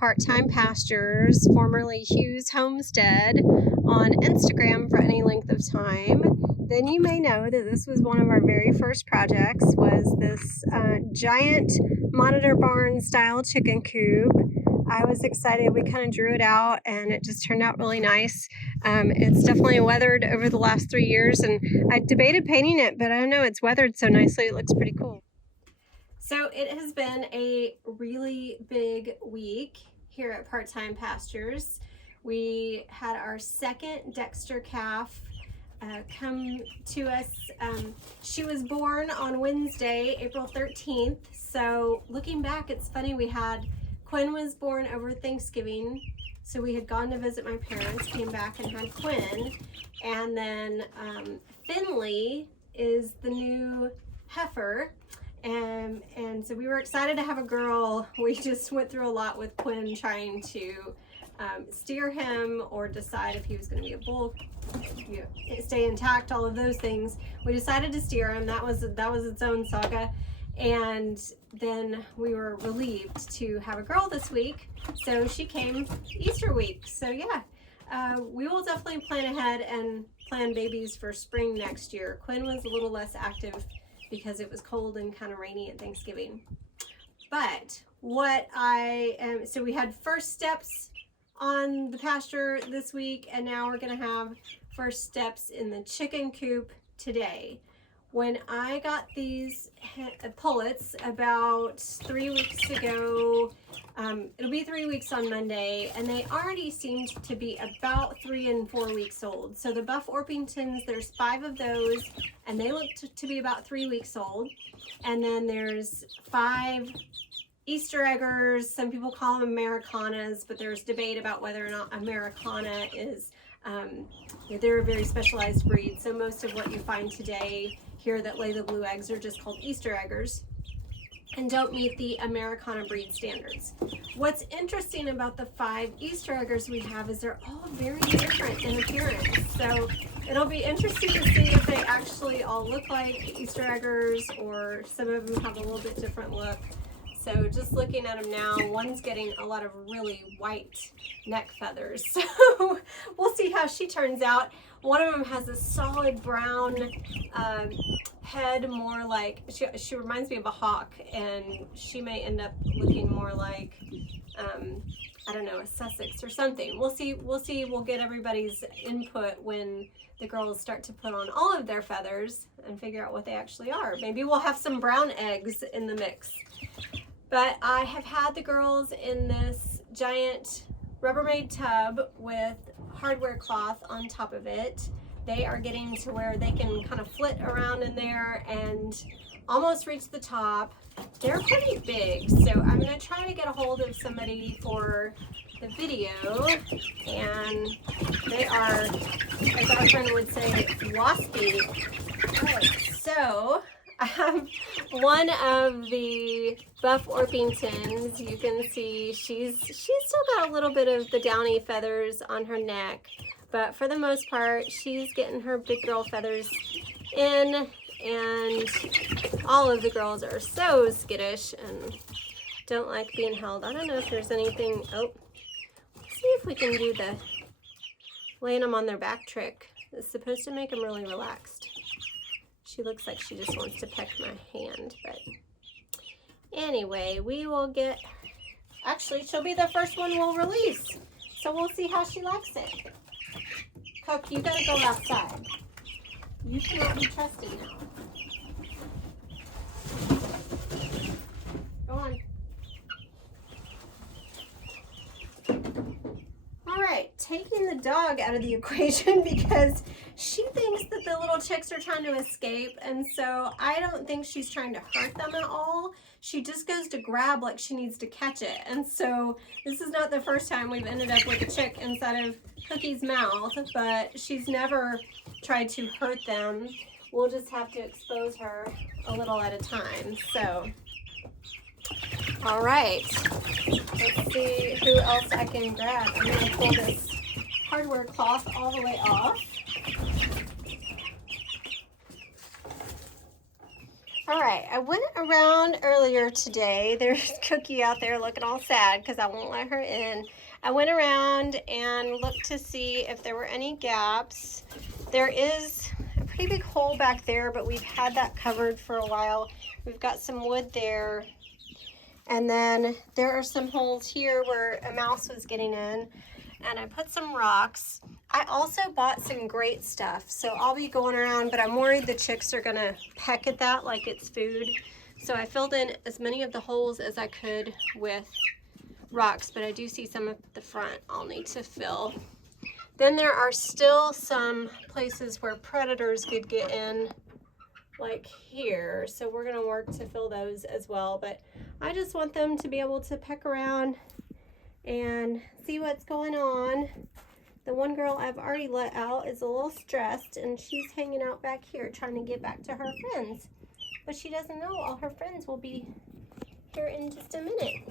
Time Pastures, formerly Hugh's Homestead, on Instagram for any length of time, then you may know that this was one of our very first projects, was this giant monitor barn style chicken coop. I was excited. We kind of drew it out and it just turned out really nice. It's definitely weathered over the last 3 years, and I debated painting it, but I don't know, it's weathered so nicely, it looks pretty cool. So it has been a really big week here at Time Pastures. We had our second Dexter calf come to us. She was born on Wednesday, April 13th. So looking back, it's funny, Quinn was born over Thanksgiving. So we had gone to visit my parents, came back and had Quinn. And then Finley is the new heifer. And so we were excited to have a girl. We just went through a lot with Quinn trying to steer him or decide if he was going to be a bull, stay intact, all of those things. We decided to steer him. That was its own saga. And then we were relieved to have a girl this week. So she came Easter week. So yeah, we will definitely plan ahead and plan babies for spring next year. Quinn was a little less active because it was cold and kind of rainy at Thanksgiving. But so we had first steps on the pasture this week, and now we're gonna have first steps in the chicken coop today. When I got these pullets about 3 weeks ago, it'll be 3 weeks on Monday, and they already seemed to be about 3 and 4 weeks old. So the Buff Orpingtons, there's 5 of those, and they look to be about 3 weeks old. And then there's 5 Easter eggers. Some people call them Americanas, but there's debate about whether or not Americana is, they're a very specialized breed. So most of what you find today here that lay the blue eggs are just called Easter eggers and don't meet the Americana breed standards. What's interesting about the 5 Easter eggers we have is they're all very different in appearance. So it'll be interesting to see if they actually all look like Easter eggers or some of them have a little bit different look. So just looking at them now, one's getting a lot of really white neck feathers. So we'll see how she turns out. One of them has a solid brown head, more like, she reminds me of a hawk, and she may end up looking more like, I don't know, a Sussex or something. We'll see. We'll get everybody's input when the girls start to put on all of their feathers and figure out what they actually are. Maybe we'll have some brown eggs in the mix. But I have had the girls in this giant Rubbermaid tub with hardware cloth on top of it. They are getting to where they can kind of flit around in there and almost reach the top. They're pretty big, so I'm going to try to get a hold of somebody for the video, and they are, as our friend would say, waspy. Right, so I have one of the Buff Orpingtons. You can see she's still got a little bit of the downy feathers on her neck, but for the most part, she's getting her big girl feathers in, and all of the girls are so skittish and don't like being held. I don't know if there's anything. Oh, let's see if we can do the laying them on their back trick. It's supposed to make them really relaxed. She looks like she just wants to peck my hand, but anyway, we will get, actually, she'll be the first one we'll release. So we'll see how she likes it. Cook, you gotta go outside. You cannot be trusted now. Go on. All right, taking the dog out of the equation because she thinks that the little chicks are trying to escape, and so I don't think she's trying to hurt them at all. She just goes to grab like she needs to catch it, and so this is not the first time we've ended up with a chick inside of Cookie's mouth, but she's never tried to hurt them. We'll just have to expose her a little at a time. So, all right, let's see who else I can grab. I'm going to pull this hardware cloth all the way off. All right, I went around earlier today. There's Cookie out there looking all sad because I won't let her in. I went around and looked to see if there were any gaps. There is a pretty big hole back there, but we've had that covered for a while. We've got some wood there. And then there are some holes here where a mouse was getting in. And I put some rocks. I also bought some great stuff, so I'll be going around, but I'm worried the chicks are gonna peck at that like it's food. So I filled in as many of the holes as I could with rocks, but I do see some at the front I'll need to fill. Then there are still some places where predators could get in, like here. So we're gonna work to fill those as well, but I just want them to be able to peck around and see what's going on. The one girl I've already let out is a little stressed, and she's hanging out back here trying to get back to her friends. But she doesn't know all her friends will be here in just a minute.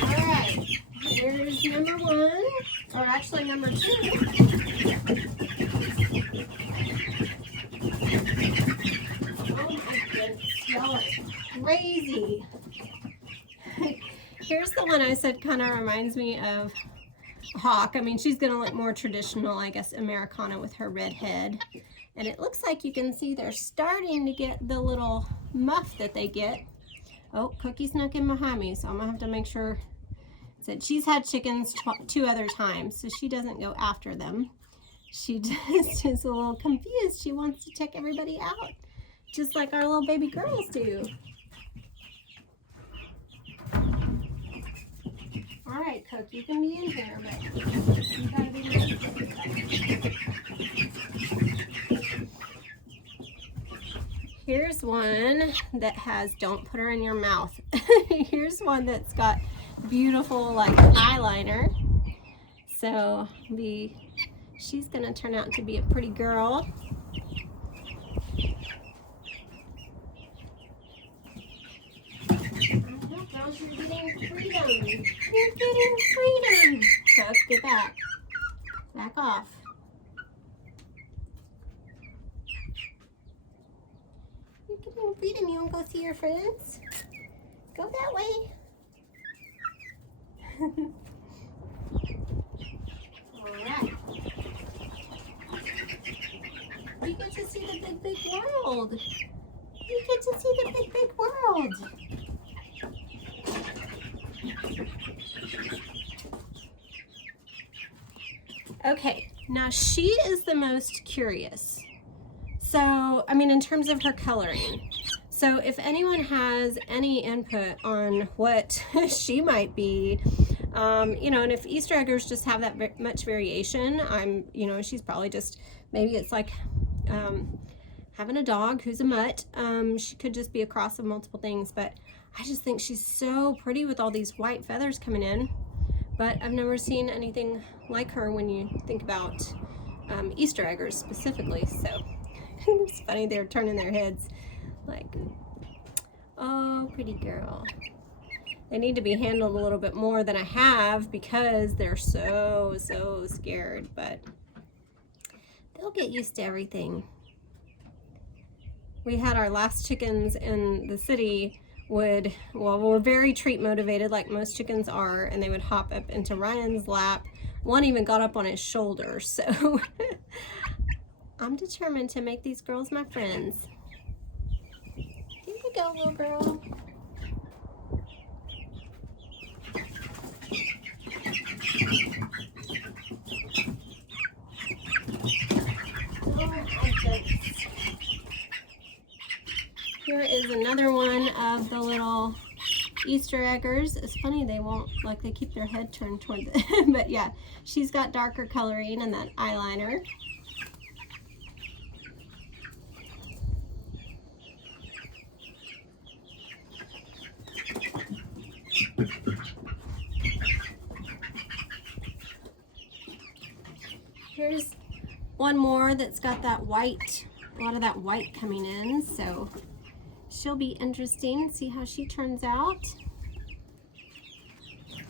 All right, here's number one, or actually number two. Crazy. Here's the one I said kind of reminds me of Hawk. I mean, she's going to look more traditional, I guess, Americana with her red head. And it looks like you can see they're starting to get the little muff that they get. Oh, Cookie snuck in behind me, so I'm going to have to make sure that she's had chickens two other times, so she doesn't go after them. She just is a little confused. She wants to check everybody out, just like our little baby girls do. All right, Cook, you can be in here, but you gotta be ready. Here's one that has "don't put her in your mouth." Here's one that's got beautiful like eyeliner. So she's gonna turn out to be a pretty girl. You're getting freedom. You're getting freedom. Chuck, get back. Back off. You're getting freedom. You want to go see your friends? Go that way. Alright. You get to see the big, big world. You get to see the big, big world. Okay, now she is the most curious. So, I mean, in terms of her coloring. So if anyone has any input on what she might be, you know, and if Easter eggers just have that much variation, you know, she's probably just, maybe it's like having a dog who's a mutt. She could just be a cross of multiple things, but I just think she's so pretty with all these white feathers coming in. But I've never seen anything like her when you think about Easter eggers specifically. So it's funny, they're turning their heads like, oh, pretty girl. They need to be handled a little bit more than I have because they're so scared, but they'll get used to everything. We had our last chickens in the city were very treat motivated like most chickens are, and they would hop up into Ryan's lap. One even got up on his shoulder, so I'm determined to make these girls my friends. Here you go, little girl. Oh my goodness. Here is another one of the little Easter eggers. It's funny, they won't, like, they keep their head turned toward the, but yeah, she's got darker coloring and that eyeliner. Here's one more that's got that white, a lot of that white coming in, so she'll be interesting. See how she turns out.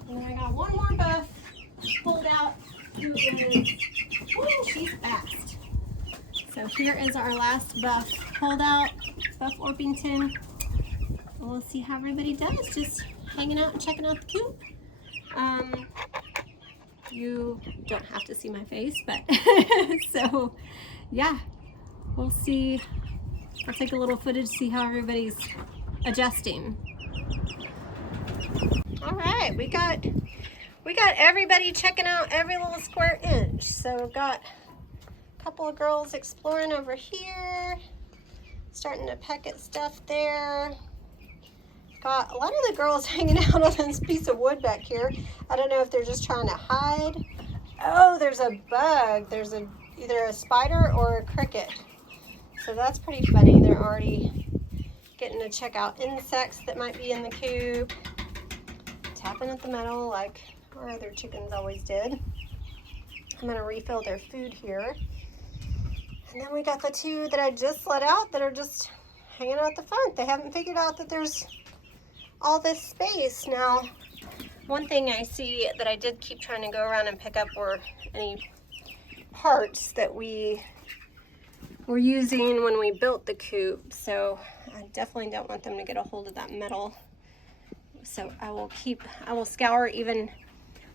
And then I got one more buff pulled out who is, oh, she's fast. So here is our last buff holdout, Buff Orpington. We'll see how everybody does, just hanging out and checking out the coop. You don't have to see my face, but so yeah, we'll see. I'll take a little footage, see how everybody's adjusting. All right, we got everybody checking out every little square inch. So we've got a couple of girls exploring over here, starting to peck at stuff there. Got a lot of the girls hanging out on this piece of wood back here. I don't know if they're just trying to hide. Oh, there's a bug. There's either a spider or a cricket. So that's pretty funny. They're already getting to check out insects that might be in the coop. Tapping at the metal like our other chickens always did. I'm gonna refill their food here. And then we got the two that I just let out that are just hanging out the front. They haven't figured out that there's all this space. Now, one thing I see that I did keep trying to go around and pick up were any parts that we were using when we built the coop. So I definitely don't want them to get a hold of that metal. So I will scour even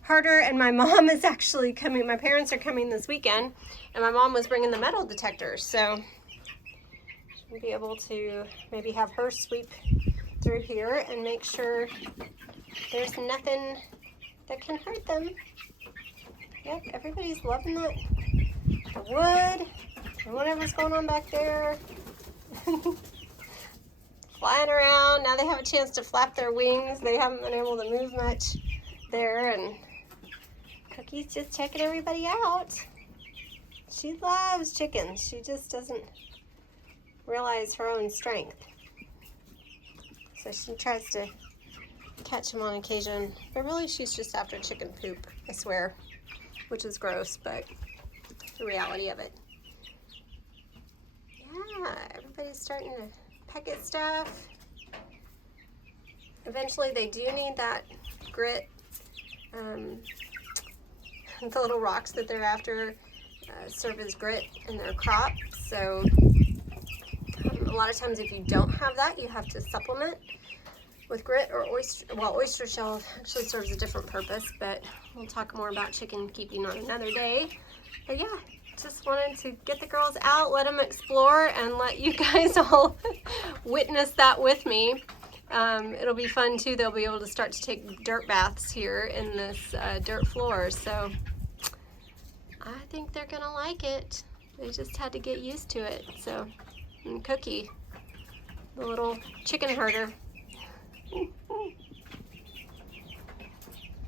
harder. And my mom is actually coming, my parents are coming this weekend, and my mom was bringing the metal detector. So we'll be able to maybe have her sweep through here and make sure there's nothing that can hurt them. Yep, everybody's loving the wood and whatever's going on back there. Flying around. Now they have a chance to flap their wings. They haven't been able to move much there, and Cookie's just checking everybody out. She loves chickens. She just doesn't realize her own strength. So she tries to catch them on occasion, but really she's just after chicken poop, I swear, which is gross, but the reality of it. Yeah, everybody's starting to peck at stuff. Eventually they do need that grit. The little rocks that they're after serve as grit in their crop. So a lot of times if you don't have that, you have to supplement with grit or oyster. Well, oyster shell actually serves a different purpose, but we'll talk more about chicken keeping on another day. But yeah, just wanted to get the girls out, let them explore, and let you guys all witness that with me. It'll be fun too. They'll be able to start to take dirt baths here in this dirt floor. So I think they're gonna like it. They just had to get used to it. So, and Cookie, the little chicken herder.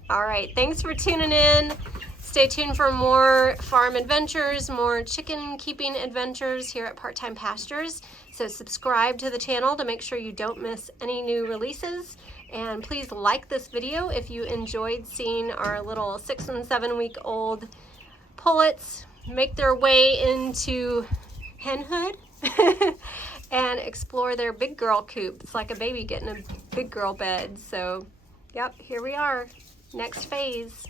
All right, thanks for tuning in. Stay tuned for more farm adventures, more chicken keeping adventures here at Time Pastures. So subscribe to the channel to make sure you don't miss any new releases. And please like this video if you enjoyed seeing our little 6 and 7 week old pullets make their way into henhood and explore their big girl coop. It's like a baby getting a big girl bed. So, yep, here we are. Next phase.